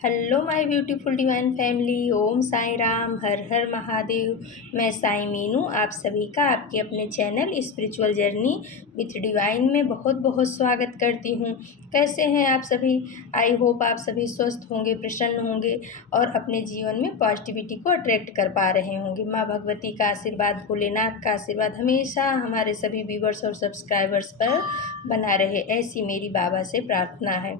Hello my beautiful divine family. Om Sai Ram, Har Har Mahadev. मैं साई मीनू आप सभी का आपके अपने channel spiritual journey with divine में बहुत बहुत स्वागत करती हूँ। कैसे हैं आप सभी? आई होप आप सभी स्वस्थ होंगे, प्रसन्न होंगे और अपने जीवन में पॉजिटिविटी को अट्रैक्ट कर पा रहे होंगे। माँ भगवती का आशीर्वाद, भोलेनाथ का आशीर्वाद हमेशा हमारे सभी व्यूवर्स और सब्सक्राइबर्स पर बना रहे, ऐसी मेरी बाबा से प्रार्थना है।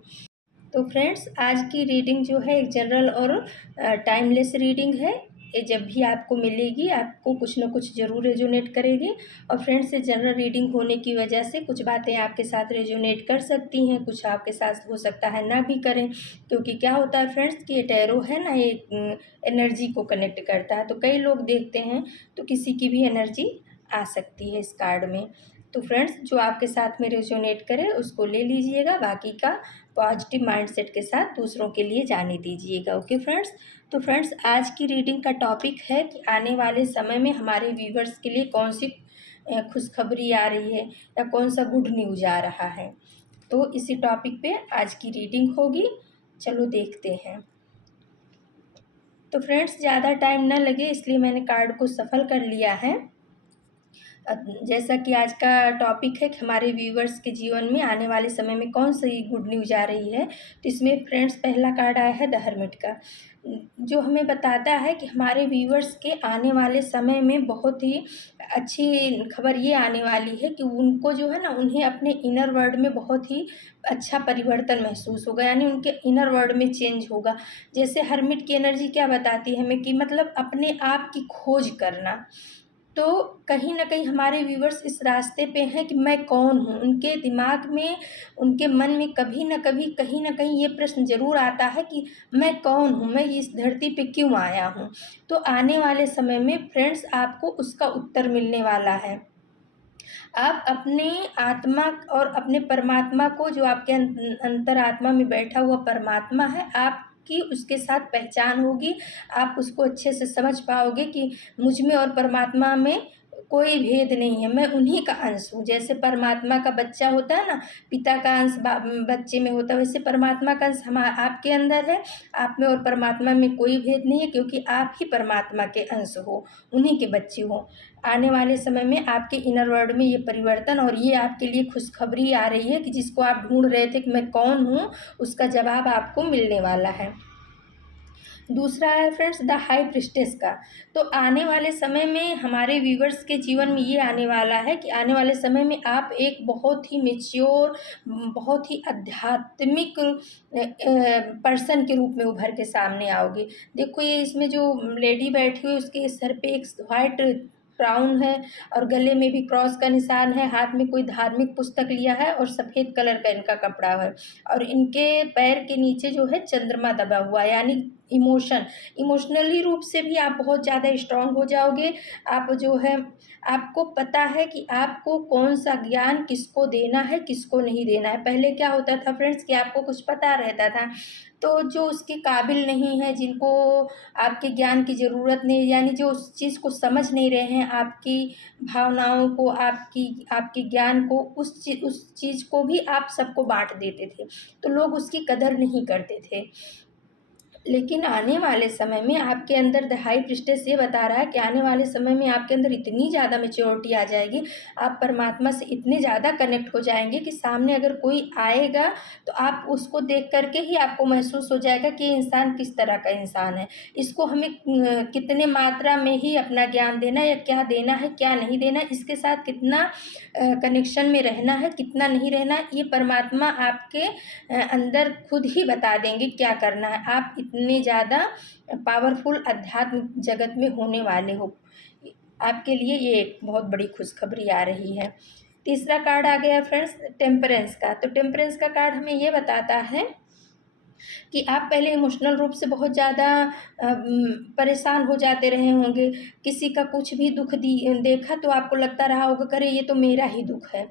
तो फ्रेंड्स, आज की रीडिंग जो है एक जनरल और टाइमलेस रीडिंग है। ये जब भी आपको मिलेगी आपको कुछ ना कुछ ज़रूर रेजोनेट करेगी। और फ्रेंड्स, ये जनरल रीडिंग होने की वजह से कुछ बातें आपके साथ रेजोनेट कर सकती हैं, कुछ आपके साथ हो सकता है ना भी करें। क्योंकि क्या होता है फ्रेंड्स कि ये टैरो है ना, ये एनर्जी को कनेक्ट करता है। तो कई लोग देखते हैं तो किसी की भी एनर्जी आ सकती है इस कार्ड में। तो फ्रेंड्स, जो आपके साथ में रेजोनेट करे उसको ले लीजिएगा, बाकी का पॉजिटिव माइंडसेट के साथ दूसरों के लिए जाने दीजिएगा। Okay friends. तो फ्रेंड्स, आज की रीडिंग का टॉपिक है कि आने वाले समय में हमारे व्यूवर्स के लिए कौन सी खुशखबरी आ रही है या कौन सा गुड न्यूज़ आ रहा है। तो इसी टॉपिक पे आज की रीडिंग होगी। चलो देखते हैं। तो फ्रेंड्स, ज़्यादा टाइम ना लगे इसलिए मैंने कार्ड को सफल कर लिया है। जैसा कि आज का टॉपिक है कि हमारे व्यूवर्स के जीवन में आने वाले समय में कौन सी गुड न्यूज़ आ रही है, तो इसमें फ्रेंड्स पहला कार्ड आया है द हर्मिट का, जो हमें बताता है कि हमारे व्यूवर्स के आने वाले समय में बहुत ही अच्छी खबर ये आने वाली है कि उनको जो है ना, उन्हें अपने इनर वर्ल्ड में बहुत ही अच्छा परिवर्तन महसूस होगा, यानी उनके इनर वर्ल्ड में चेंज होगा। जैसे हर्मिट की एनर्जी क्या बताती है हमें कि मतलब अपने आप की खोज करना। तो कहीं न कहीं हमारे व्यूवर्स इस रास्ते पे हैं कि मैं कौन हूँ? उनके दिमाग में, उनके मन में कभी न कभी, कहीं न कहीं ये प्रश्न ज़रूर आता है कि मैं कौन हूँ? मैं इस धरती पे क्यों आया हूँ? तो आने वाले समय में फ्रेंड्स आपको उसका उत्तर मिलने वाला है। आप अपने आत्मा और अपने परमात्मा को, जो आपके अंतरात्मा में बैठा हुआ परमात्मा है, आपकी उसके साथ पहचान होगी। आप उसको अच्छे से समझ पाओगे कि मुझ में और परमात्मा में कोई भेद नहीं है, मैं उन्हीं का अंश हूँ। जैसे परमात्मा का बच्चा होता है ना, पिता का अंश बच्चे में होता है, वैसे परमात्मा का अंश आपके अंदर है। आप में और परमात्मा में कोई भेद नहीं है, क्योंकि आप ही परमात्मा के अंश हो, उन्हीं के बच्चे हो। आने वाले समय में आपके इनर वर्ल्ड में ये परिवर्तन और ये आपके लिए खुशखबरी आ रही है कि जिसको आप ढूंढ रहे थे कि मैं कौन हूँ, उसका जवाब आपको मिलने वाला है। दूसरा है फ्रेंड्स द हाई प्रिस्टेस का। तो आने वाले समय में हमारे व्यूवर्स के जीवन में ये आने वाला है कि आने वाले समय में आप एक बहुत ही मैच्योर, बहुत ही आध्यात्मिक पर्सन के रूप में उभर के सामने आओगे। देखो, ये इसमें जो लेडी बैठी हुई उसके सर पे एक वाइट क्राउन है और गले में भी क्रॉस का निशान है, हाथ में कोई धार्मिक पुस्तक लिया है और सफ़ेद कलर का इनका कपड़ा है। और इनके पैर के नीचे जो है चंद्रमा दबा हुआ है, यानी इमोशनली रूप से भी आप बहुत ज़्यादा स्ट्रांग हो जाओगे। आप जो है, आपको पता है कि आपको कौन सा ज्ञान किसको देना है, किसको नहीं देना है। पहले क्या होता था फ्रेंड्स कि आपको कुछ पता रहता था, तो जो उसके काबिल नहीं है, जिनको आपके ज्ञान की ज़रूरत नहीं, यानी जो उस चीज़ को समझ नहीं रहे हैं, आपकी भावनाओं को, आपके ज्ञान को, उस चीज़ को भी आप सबको बाँट देते थे, तो लोग उसकी कदर नहीं करते थे। लेकिन आने वाले समय में आपके अंदर द हाई प्रीस्टेस ये बता रहा है कि आने वाले समय में आपके अंदर इतनी ज़्यादा मैच्योरिटी आ जाएगी, आप परमात्मा से इतने ज़्यादा कनेक्ट हो जाएंगे कि सामने अगर कोई आएगा तो आप उसको देख करके ही आपको महसूस हो जाएगा कि ये इंसान किस तरह का इंसान है, इसको हमें कितने मात्रा में ही अपना ज्ञान देना है या क्या देना है, क्या नहीं देना है, इसके साथ कितना कनेक्शन में रहना है, कितना नहीं रहना है, ये परमात्मा आपके अंदर खुद ही बता देंगे क्या करना है। आप इतने ज़्यादा पावरफुल अध्यात्म जगत में होने वाले हो। आपके लिए ये एक बहुत बड़ी खुशखबरी आ रही है। तीसरा कार्ड आ गया फ्रेंड्स टेम्परेंस का। तो टेम्परेंस का कार्ड हमें ये बताता है कि आप पहले इमोशनल रूप से बहुत ज़्यादा परेशान हो जाते रहे होंगे। किसी का कुछ भी दुख देखा तो आपको लगता रहा होगा, अरे ये तो मेरा ही दुख है।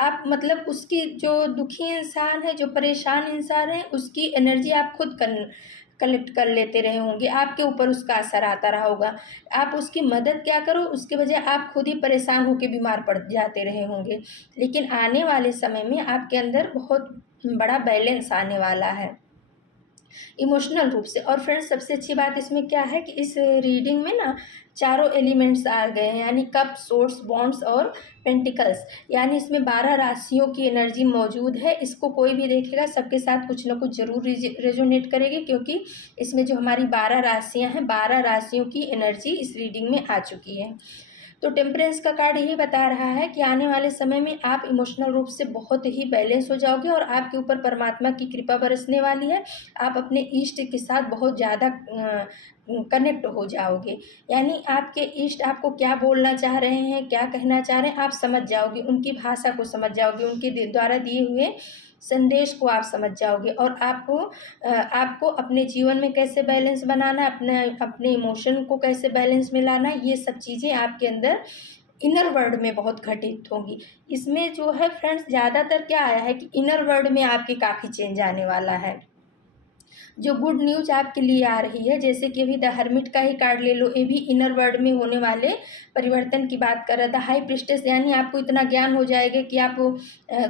आप मतलब उसकी, जो दुखी इंसान है, जो परेशान इंसान है, उसकी एनर्जी आप खुद कलेक्ट कर लेते रहे होंगे, आपके ऊपर उसका असर आता रहा होगा। आप उसकी मदद क्या करो, उसके बजाय आप खुद ही परेशान होकर बीमार पड़ जाते रहे होंगे। लेकिन आने वाले समय में आपके अंदर बहुत बड़ा बैलेंस आने वाला है। इमोशनल रूप से। और फ्रेंड्स सबसे अच्छी बात इसमें क्या है कि इस रीडिंग में ना चारों एलिमेंट्स आ गए हैं, यानी कप, सोर्स, बॉन्ड्स और पेंटिकल्स। यानी इसमें 12 राशियों की एनर्जी मौजूद है। इसको कोई भी देखेगा सबके साथ कुछ ना कुछ ज़रूर रेजोनेट करेगी, क्योंकि इसमें जो हमारी 12 राशियां हैं, 12 राशियों की एनर्जी इस रीडिंग में आ चुकी है। तो टेम्परेंस का कार्ड यही बता रहा है कि आने वाले समय में आप इमोशनल रूप से बहुत ही बैलेंस हो जाओगे और आपके ऊपर परमात्मा की कृपा बरसने वाली है। आप अपने इष्ट के साथ बहुत ज़्यादा कनेक्ट हो जाओगे। यानी आपके इष्ट आपको क्या बोलना चाह रहे हैं, क्या कहना चाह रहे हैं, आप समझ जाओगे, उनकी भाषा को समझ जाओगे, उनके द्वारा दिए हुए संदेश को आप समझ जाओगे। और आपको अपने जीवन में कैसे बैलेंस बनाना है, अपने इमोशन को कैसे बैलेंस में लाना है, ये सब चीज़ें आपके अंदर इनर वर्ल्ड में बहुत घटित होंगी। इसमें जो है फ्रेंड्स ज़्यादातर क्या आया है कि इनर वर्ल्ड में आपके काफ़ी चेंज आने वाला है। जो गुड न्यूज़ आपके लिए आ रही है, जैसे कि अभी द हर्मिट का ही कार्ड ले लो, ये भी इनर वर्ल्ड में होने वाले परिवर्तन की बात कर रहा था। हाई प्रिस्टेस, यानी आपको इतना ज्ञान हो जाएगा कि आप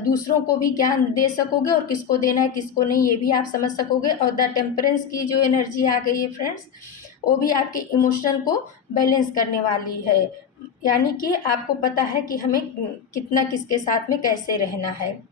दूसरों को भी ज्ञान दे सकोगे और किसको देना है किसको नहीं ये भी आप समझ सकोगे। और द टेम्परेंस की जो एनर्जी आ गई है फ्रेंड्स, वो भी आपके इमोशन को बैलेंस करने वाली है। यानी कि आपको पता है कि हमें कितना किसके साथ में कैसे रहना है।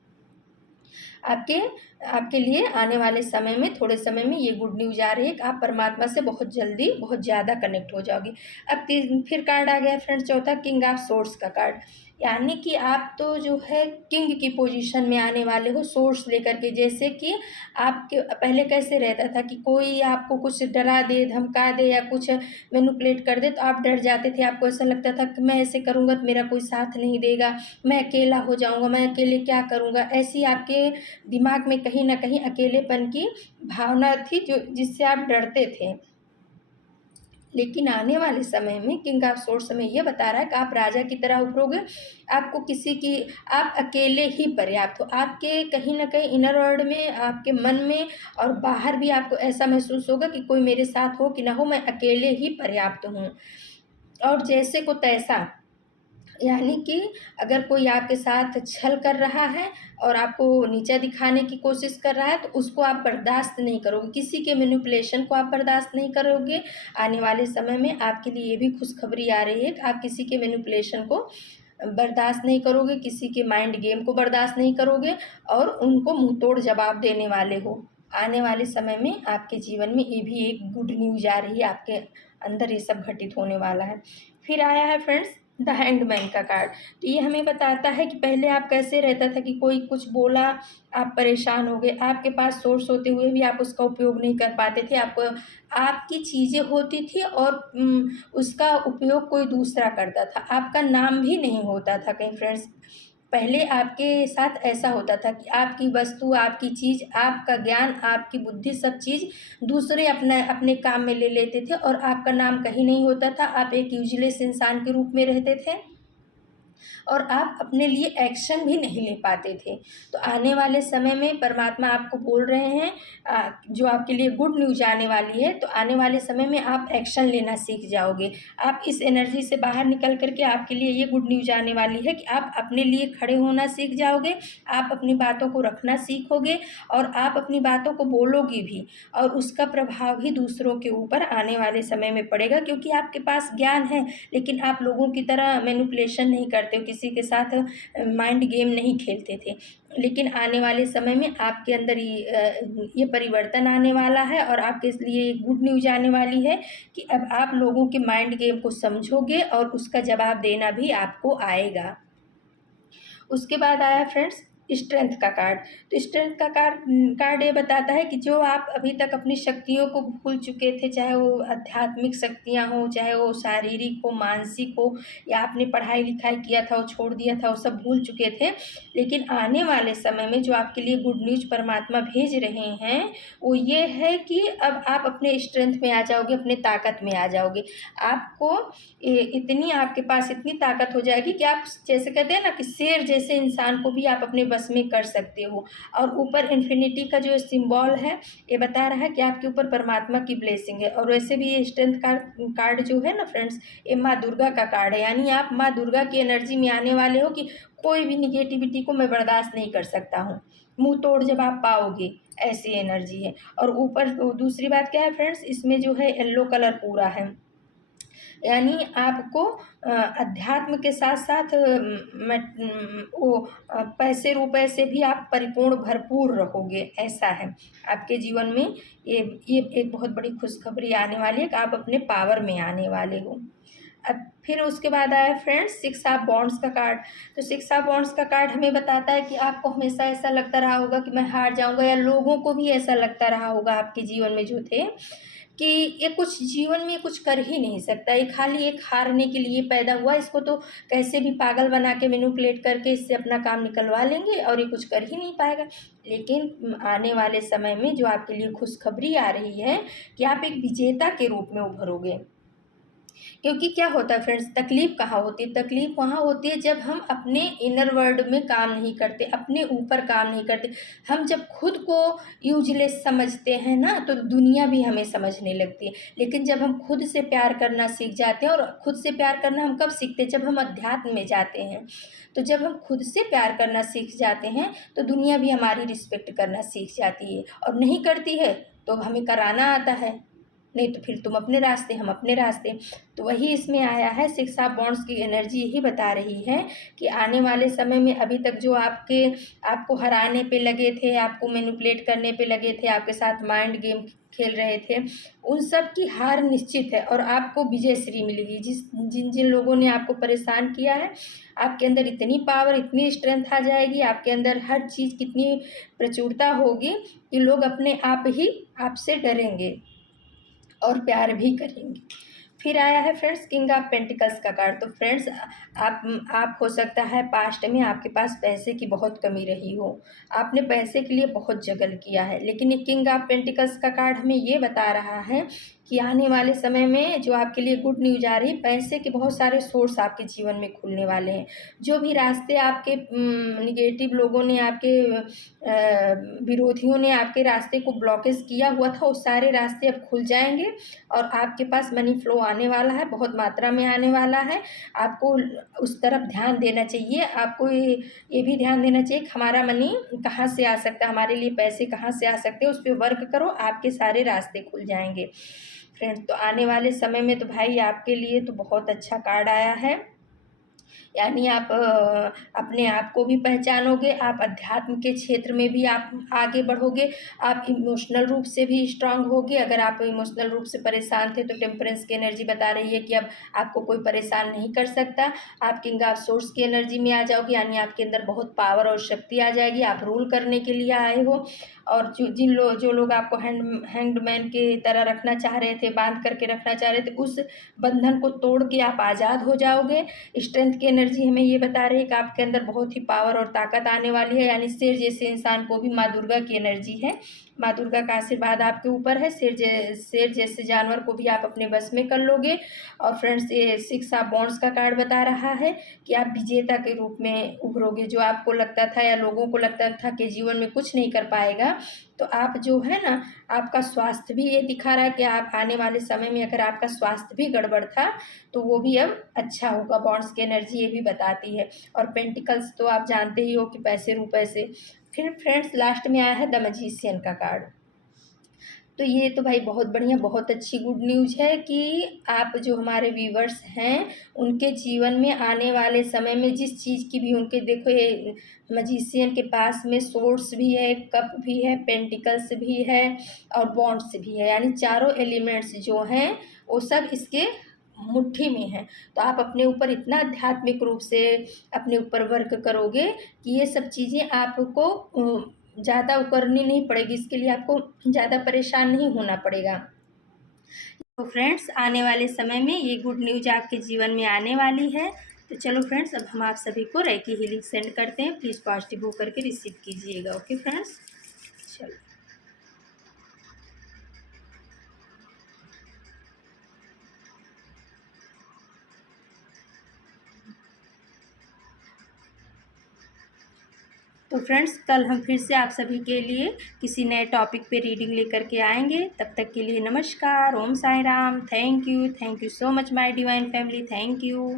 आपके आपके लिए आने वाले समय में, थोड़े समय में ये गुड न्यूज़ आ रही है कि आप परमात्मा से बहुत जल्दी बहुत ज़्यादा कनेक्ट हो जाओगे। अब फिर कार्ड आ गया फ्रेंड्स चौथा, किंग ऑफ सोर्स का कार्ड। यानी कि आप तो जो है किंग की पोजीशन में आने वाले हो सोर्स लेकर के। जैसे कि आपके पहले कैसे रहता था कि कोई आपको कुछ डरा दे, धमका दे या कुछ मैनिपुलेट कर दे तो आप डर जाते थे। आपको ऐसा लगता था कि मैं ऐसे करूँगा तो मेरा कोई साथ नहीं देगा, मैं अकेला हो जाऊँगा, मैं अकेले क्या करूँगा। ऐसी आपके दिमाग में कहीं ना कहीं अकेलेपन की भावना थी, जो जिससे आप डरते थे। लेकिन आने वाले समय में किंग ऑफ सोर्स में ये बता रहा है कि आप राजा की तरह उभरोगे। आपको किसी की, आप अकेले ही पर्याप्त हो। आपके कहीं ना कहीं इनर वर्ल्ड में, आपके मन में और बाहर भी आपको ऐसा महसूस होगा कि कोई मेरे साथ हो कि ना हो, मैं अकेले ही पर्याप्त हूँ। और जैसे को तैसा, यानी कि अगर कोई आपके साथ छल कर रहा है और आपको नीचा दिखाने की कोशिश कर रहा है तो उसको आप बर्दाश्त नहीं करोगे, किसी के मैनिपुलेशन को आप बर्दाश्त नहीं करोगे। आने वाले समय में आपके लिए ये भी खुशखबरी आ रही है कि आप किसी के मैनिपुलेशन को बर्दाश्त नहीं करोगे, किसी के माइंड गेम को बर्दाश्त नहीं करोगे और उनको मुंह तोड़ जवाब देने वाले हो। आने वाले समय में आपके जीवन में ये भी एक गुड न्यूज़ आ रही है, आपके अंदर ये सब घटित होने वाला है। फिर आया है फ्रेंड्स द हैंगमैन का कार्ड। तो ये हमें बताता है कि पहले आप कैसे रहता था कि कोई कुछ बोला आप परेशान हो गए, आपके पास सोर्स होते हुए भी आप उसका उपयोग नहीं कर पाते थे। आपको आपकी चीज़ें होती थी और उसका उपयोग कोई दूसरा करता था, आपका नाम भी नहीं होता था कहीं फ्रेंड्स। पहले आपके साथ ऐसा होता था कि आपकी वस्तु, आपकी चीज़, आपका ज्ञान, आपकी बुद्धि, सब चीज़ दूसरे अपने अपने काम में ले लेते थे और आपका नाम कहीं नहीं होता था। आप एक यूजलेस इंसान के रूप में रहते थे और आप अपने लिए एक्शन भी नहीं ले पाते थे। तो आने वाले समय में परमात्मा आपको बोल रहे हैं, जो आपके लिए गुड न्यूज़ आने वाली है। तो आने वाले समय में आप एक्शन लेना सीख जाओगे। आप इस एनर्जी से बाहर निकल कर के आपके लिए ये गुड न्यूज़ आने वाली है कि आप अपने लिए खड़े होना सीख जाओगे, आप अपनी बातों को रखना सीखोगे और आप अपनी बातों को बोलोगे भी, और उसका प्रभाव भी दूसरों के ऊपर आने वाले समय में पड़ेगा। क्योंकि आपके पास ज्ञान है, लेकिन आप लोगों की तरह मैनिपुलेशन नहीं करते हो, किसी के साथ माइंड गेम नहीं खेलते थे। लेकिन आने वाले समय में आपके अंदर ये परिवर्तन आने वाला है और आपके लिए गुड न्यूज़ आने वाली है कि अब आप लोगों के माइंड गेम को समझोगे और उसका जवाब देना भी आपको आएगा। उसके बाद आया फ्रेंड्स स्ट्रेंथ का कार्ड। तो स्ट्रेंथ का कार्ड ये बताता है कि जो आप अभी तक अपनी शक्तियों को भूल चुके थे, चाहे वो आध्यात्मिक शक्तियाँ हो, चाहे वो शारीरिक हो, मानसिक हो, या आपने पढ़ाई लिखाई किया था वो छोड़ दिया था, वो सब भूल चुके थे। लेकिन आने वाले समय में जो आपके लिए गुड न्यूज़ परमात्मा भेज रहे हैं वो ये है कि अब आप अपने स्ट्रेंथ में आ जाओगे, अपने ताकत में आ जाओगे। आपको इतनी, आपके पास इतनी ताकत हो जाएगी कि आप, जैसे कहते हैं ना कि शेर जैसे इंसान को भी आप अपने बस बस में कर सकते हो। और ऊपर इन्फिनिटी का जो सिंबल है ये बता रहा है कि आपके ऊपर परमात्मा की ब्लेसिंग है। और वैसे भी ये स्ट्रेंथ कार्ड जो है ना फ्रेंड्स, ये माँ दुर्गा का कार्ड है, यानी आप माँ दुर्गा की एनर्जी में आने वाले हो कि कोई भी निगेटिविटी को मैं बर्दाश्त नहीं कर सकता हूँ, मुंह तोड़ जब आप पाओगे, ऐसी एनर्जी है। और ऊपर दूसरी बात क्या है फ्रेंड्स, इसमें जो है येलो कलर पूरा है, यानी आपको अध्यात्म के साथ साथ वो पैसे रुपए से भी आप परिपूर्ण भरपूर रहोगे, ऐसा है आपके जीवन में। ये एक बहुत बड़ी खुशखबरी आने वाली है कि आप अपने पावर में आने वाले हो। अब फिर उसके बाद आया फ्रेंड्स 6 ऑफ वॉन्ड्स का कार्ड। तो 6 ऑफ वॉन्ड्स का कार्ड हमें बताता है कि आपको हमेशा ऐसा लगता रहा होगा कि मैं हार जाऊंगा, या लोगों को भी ऐसा लगता रहा होगा आपके जीवन में जो थे कि ये कुछ जीवन में कुछ कर ही नहीं सकता, ये खाली एक हारने के लिए पैदा हुआ, इसको तो कैसे भी पागल बना के मैनिपुलेट करके इससे अपना काम निकलवा लेंगे और ये कुछ कर ही नहीं पाएगा। लेकिन आने वाले समय में जो आपके लिए खुशखबरी आ रही है कि आप एक विजेता के रूप में उभरोगे। क्योंकि क्या होता है फ्रेंड्स, तकलीफ कहाँ होती है, तकलीफ वहाँ होती है जब हम अपने इनर वर्ल्ड में काम नहीं करते, अपने ऊपर काम नहीं करते। हम जब खुद को यूजलेस समझते हैं ना, तो दुनिया भी हमें समझने लगती है। लेकिन जब हम खुद से प्यार करना सीख जाते हैं, और खुद से प्यार करना हम कब सीखते हैं, जब हम अध्यात्म में जाते हैं। तो जब हम खुद से प्यार करना सीख जाते हैं तो दुनिया भी हमारी रिस्पेक्ट करना सीख जाती है, और नहीं करती है तो हमें कराना आता है, नहीं तो फिर तुम अपने रास्ते हम अपने रास्ते। तो वही इसमें आया है, 6 ऑफ वॉन्ड्स की एनर्जी यही बता रही है कि आने वाले समय में अभी तक जो आपको हराने पे लगे थे, आपको मैनिपुलेट करने पे लगे थे, आपके साथ माइंड गेम खेल रहे थे, उन सब की हार निश्चित है और आपको विजयश्री मिलेगी। जिन जिन लोगों ने आपको परेशान किया है, आपके अंदर इतनी पावर, इतनी स्ट्रेंथ आ जाएगी, आपके अंदर हर चीज़ कितनी प्रचुरता होगी कि लोग अपने आप ही आपसे डरेंगे और प्यार भी करेंगे। फिर आया है फ्रेंड्स किंग ऑफ पेंटिकल्स का कार्ड। तो फ्रेंड्स आप हो सकता है पास्ट में आपके पास पैसे की बहुत कमी रही हो, आपने पैसे के लिए बहुत जगल किया है, लेकिन ये किंग ऑफ पेंटिकल्स का कार्ड हमें ये बता रहा है कि आने वाले समय में जो आपके लिए गुड न्यूज आ रही है, पैसे के बहुत सारे सोर्स आपके जीवन में खुलने वाले हैं। जो भी रास्ते आपके निगेटिव लोगों ने, आपके विरोधियों ने आपके रास्ते को ब्लॉकेज किया हुआ था, वो सारे रास्ते अब खुल जाएंगे और आपके पास मनी फ्लो आने वाला है, बहुत मात्रा में आने वाला है। आपको उस तरफ ध्यान देना चाहिए, आपको ये भी ध्यान देना चाहिए कि हमारा मनी कहाँ से आ सकता है, हमारे लिए पैसे कहाँ से आ सकते हैं, उस पर वर्क करो, आपके सारे रास्ते खुल जाएंगे फ्रेंड्स। तो आने वाले समय में तो भाई आपके लिए तो बहुत अच्छा कार्ड आया है, यानी आप अपने आप को भी पहचानोगे, आप अध्यात्म के क्षेत्र में भी आप आगे बढ़ोगे, आप इमोशनल रूप से भी स्ट्रांग होगे। अगर आप इमोशनल रूप से परेशान थे तो टेम्परेंस की एनर्जी बता रही है कि अब आपको कोई परेशान नहीं कर सकता। आप किंग ऑफ सोर्स की एनर्जी में आ जाओगे, यानी आपके अंदर बहुत पावर और शक्ति आ जाएगी, आप रूल करने के लिए आए हो। और जो लोग आपको हैंगड मैन की तरह रखना चाह रहे थे, बांध करके रखना चाह रहे थे, उस बंधन को तोड़ के आप आज़ाद हो जाओगे। स्ट्रेंथ की एनर्जी हमें ये बता रही है कि आपके अंदर बहुत ही पावर और ताकत आने वाली है, यानी शेर जैसे इंसान को भी माँ दुर्गा की एनर्जी है, माँ दुर्गा का आशीर्वाद आपके ऊपर है। शेर जैसे जानवर को भी आप अपने बस में कर लोगे। और फ्रेंड्स ये 6 ऑफ वॉन्ड्स का कार्ड बता रहा है कि आप विजेता के रूप में उभरोगे। जो आपको लगता था या लोगों को लगता था कि जीवन में कुछ नहीं कर पाएगा, तो आप जो है ना, आपका स्वास्थ्य भी ये दिखा रहा है कि आप आने वाले समय में अगर आपका स्वास्थ्य भी गड़बड़ था तो वो भी अब अच्छा होगा, बॉन्ड्स की एनर्जी ये भी बताती है। और पेंटिकल्स तो आप जानते ही हो कि पैसे रुपए से। फिर फ्रेंड्स लास्ट में आया है द मैजिशियन का कार्ड। तो ये तो भाई बहुत बढ़िया, बहुत अच्छी गुड न्यूज़ है कि आप जो हमारे व्यूवर्स हैं उनके जीवन में आने वाले समय में जिस चीज़ की भी उनके, देखो ये मैजिशियन के पास में सोर्स भी है, कप भी है, पेंटिकल्स भी है और बॉन्ड्स भी है, यानी चारों एलिमेंट्स जो हैं वो सब इसके मुट्ठी में है। तो आप अपने ऊपर इतना आध्यात्मिक रूप से अपने ऊपर वर्क करोगे कि ये सब चीज़ें आपको ज़्यादा करनी नहीं पड़ेगी, इसके लिए आपको ज़्यादा परेशान नहीं होना पड़ेगा। तो फ्रेंड्स आने वाले समय में ये गुड न्यूज आपके जीवन में आने वाली है। तो चलो फ्रेंड्स, अब हम आप सभी को रेकी हीलिंग सेंड करते हैं, प्लीज़ पॉजिटिव होकर के रिसीव कीजिएगा। ओके फ्रेंड्स, चलो। तो फ्रेंड्स, कल हम फिर से आप सभी के लिए किसी नए टॉपिक पे रीडिंग लेकर के आएंगे। तब तक के लिए नमस्कार, Om Sai Ram. Thank you so much my divine family. Thank you.